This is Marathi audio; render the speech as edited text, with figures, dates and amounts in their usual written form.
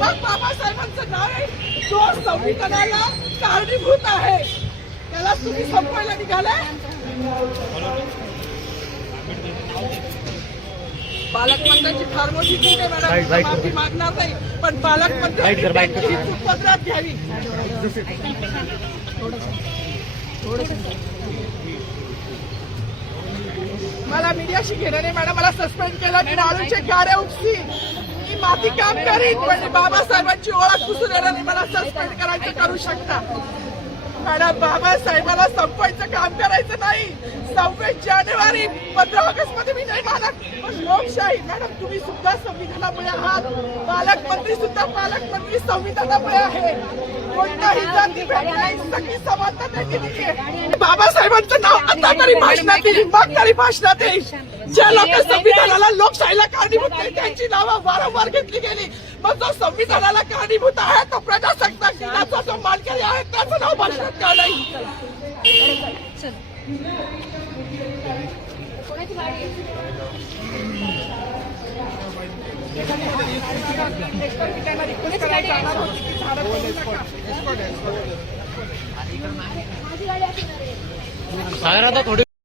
मग बाबासाहेबांचं नाव आहे जो संविधानाला कारणीभूत आहे त्याला तुम्ही संपवायला निघाले. पालकमंत्र्यांची फार मोठी चूक आहे मॅडम, माफी मागणार नाही, पण पालकमंत्र्यांची चूक पदरात घ्यावी. मला मीडियाशी घेणं नाही मॅडम, मला सस्पेंड केलं, मी नाळूचे गाड्या उपसी, मी माती काम करीन, पण बाबासाहेबांची ओळख पुसून येणार नाही. मला सस्पेंड करायचं करू शकता मॅडम. बाबासाहेबाला संपवायचं काम करायचं नाही. 26 जानेवारी 15 ऑगस्ट मध्ये मी नाही मानत, पण लोकशाही मॅडम तुम्ही सुद्धा संविधानामुळे आहात. पालकमंत्री सुद्धा पालकमंत्री संविधानामुळे आहे. कोणताही जाती भेद नाही, सगळी समानता त्यांनी दिली आहे. बाबासाहेबांचं नाव आता तरी भाषणात येईल, मग तरी भाषणात येईल. ज्या लोक संविधानाला लोकशाहीला कारणीभूत नाही त्यांची नावं वारंवार घेतली गेली. मग जो संविधानाला कारणीभूत आहे तो प्रजासत्ताक दिनाचा जो मानकरी आहे त्याचं नाव भाषणात का नाही. सागर आता थोडी